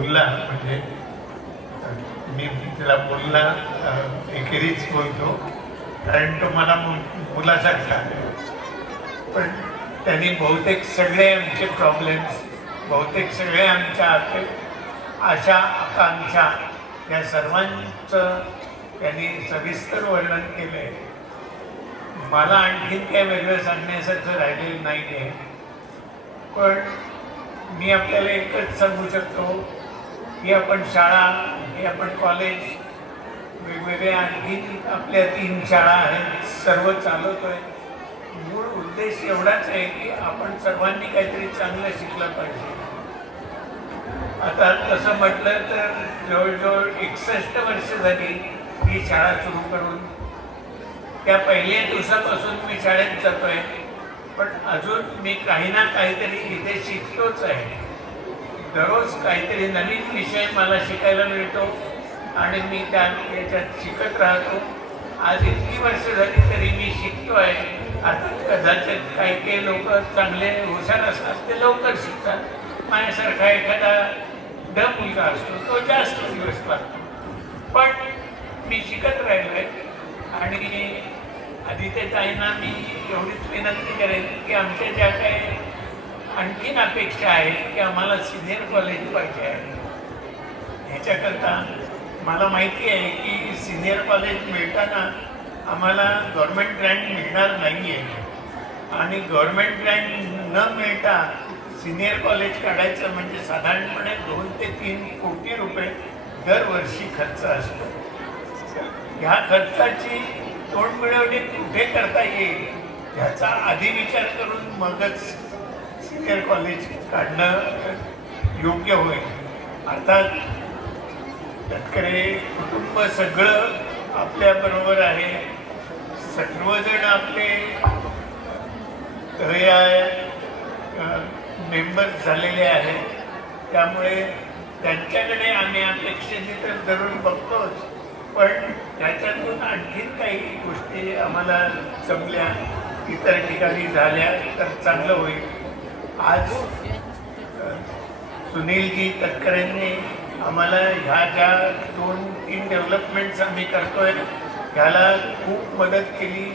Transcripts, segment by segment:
बोलला म्हणजे मी त्याला बोलला एकेरीच बोलतो, कारण तो मला मुलासारखा आहे. पण त्यांनी बहुतेक सगळे आमचे प्रॉब्लेम्स, बहुतेक सगळे आमच्या आशा आकांक्षा या सर्वांचं त्यांनी सविस्तर वर्णन केलं आहे. मला आणखीन काय वेगळं सांगण्यासारखं राहिलेलं नाही आहे. पण मी आपल्याला एकच सांगू शकतो की आपण शाळा, हे आपण कॉलेज, वेगवेगळे आणखीन आपल्या 3 शाळा आहेत, सर्व चालवतोय. मूळ उद्देश एवढाच आहे की आपण सर्वांनी काहीतरी चांगलं शिकलं पाहिजे. आता तसं म्हटलं तर जवळजवळ 61 वर्ष झाली ही शाळा सुरू करून. त्या पहिल्या दिवसापासून मी शाळेत जातोय, पण अजून मी काही ना काहीतरी इथे शिकतोच आहे. दररोज काहीतरी नवीन विषय मला शिकायला मिळतो आणि मी याच्यात शिकत राहतो. आज इतकी वर्ष झाली तरी मी शिकतो आहे. आता कदाचित काही लोक चांगले हुशार असतात, ते लवकर शिकतात. माझ्यासारखा एखादा मुलगा असतो, तो जास्त दिवस लागतो. पण मी शिकत राहिलो आहे. आणि आदित्य ताईंना मी एवढीच विनंती करेन की आमच्या ज्या काही आणखीन अपेक्षा आहेत की आम्हाला सिनियर कॉलेज पाहिजे आहे. ह्याच्याकरता मला माहिती आहे की सिनियर कॉलेज मिळताना आम्हाला गव्हर्मेंट ग्रँट मिळणार नाही आहे. आणि गव्हर्मेंट ग्रँट न मिळता सिनियर कॉलेज काढायचं म्हणजे साधारणपणे 2 ते 3 कोटी रुपये दरवर्षी खर्च असतो. ह्या खर्चाची तोंडमिळवणी कुठे करता येईल ह्याचा आधी विचार करून मगच सिनियर कॉलेज काढणं योग्य होईल. अर्थात तत्करे कुटुंब सगळं आपल्याबरोबर आहे. सर्वजण आपले मेंबर्स झालेले आहेत. त्यामुळे त्यांच्याकडे आम्ही अपेक्षेने तर जरूर बघतोच, पण त्याच्यातून आणखीन काही गोष्टी आम्हाला जमल्या, इतर ठिकाणी झाल्या तर चांगलं होईल. आज सुनीलजी तटकरेंनी आम्हाला ह्या ज्या 2-3 डेव्हलपमेंट्स आम्ही करतोय ह्याला खूप मदत केली.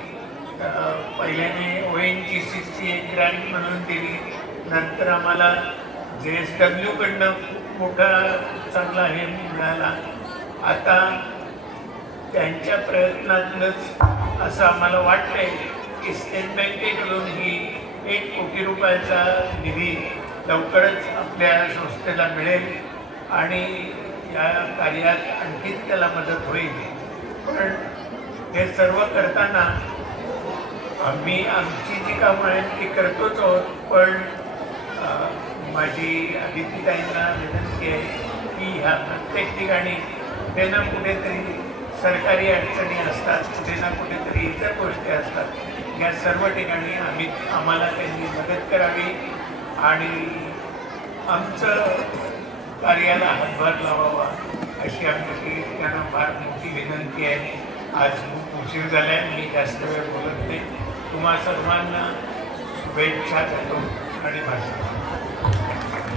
पहिल्याने ONGCची एक ग्रँट म्हणून दिली. नंतर आम्हाला JSW कडनं खूप मोठा चांगला हे मिळाला. आता त्यांच्या प्रयत्नातूनच असं आम्हाला वाटतंय की स्टेट बँकेकडून ही 1 कोटी रुपयाचा निधी लवकरच आपल्या संस्थेला मिळेल आणि या कार्यात आणखीन त्याला मदत होईल. पण हे सर्व करताना आम्ही आमची जी कामं आहेत ती करतोच आहोत. पण माझी आदित्यताईंना विनंती आहे की ह्या प्रत्येक ठिकाणी कुठे ना कुठेतरी सरकारी अडचणी असतात, कुठे ना कुठेतरी इतर गोष्टी असतात. या सर्व ठिकाणी आम्हाला त्यांनी मदत करावी आणि आमचं कार्याला हातभार लावावा अशी आमची त्यांना फार मोठी विनंती आहे. आज खूप उशीर झाला आहे, मी जास्त वेळ बोलत नाही. तुम्हा सर्वांना शुभेच्छा देतो आणि भाषण